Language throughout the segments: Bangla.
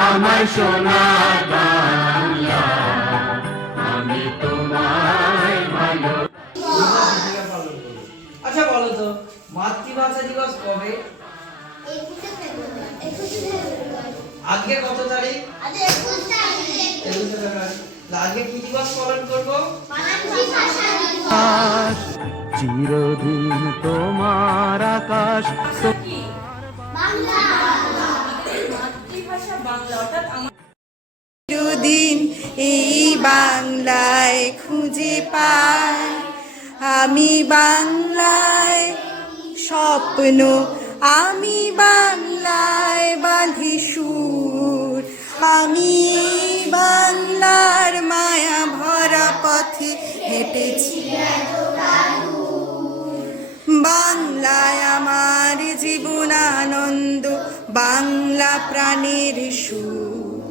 আমার সোনা বাংলা আমি তোমায় ভালো আচ্ছা বলো তো মাতৃভাষা দিবস কবে? আজকে কত তারিখ? আজকে কি দিবস পালন করব? চিরদিন তোমার আকাশ। মাতৃভাষা বাংলা অর্থাৎ আমার চিরদিন এই বাংলায় খুঁজে পাই। আমি বাংলায় স্বপ্ন, আমি বাংলায় বাঁধি সুর। আমি বাংলার মায়া ভরা পথে হেঁটেছি। বাংলায় আমার জীবন আনন্দ বাংলা প্রাণের সুর।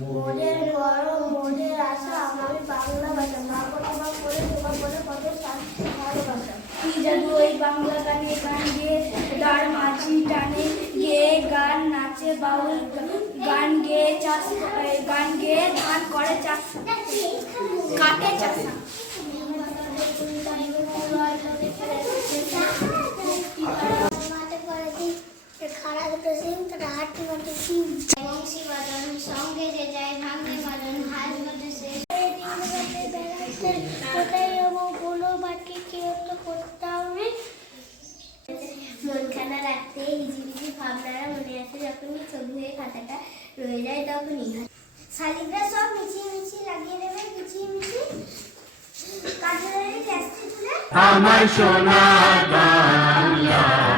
মোদের গরম মোদের আশা আমার বাংলা ভাষা মা কথা করে তোমার বলে কত শান্তি ভালোবাসা কি জাদু ওই বাংলা গানে গান গেয়ে, তার মাঝি টানে গেয়ে গান নাচে বাউল গান গেয়ে চাষ গান গেয়ে ধান করে চাষ। কাটে চাষ? সঙ্গে রাখতে হিজিবিজি ভাবনারা মনে আসে যখনই ছবি হয়ে খাতাটা রয়ে যায় তখনই শালিকরা সব মিছিয়ে মিছিয়ে লাগিয়ে দেবে মিছিয়ে মিছিয়ে কাজের আমার সোনা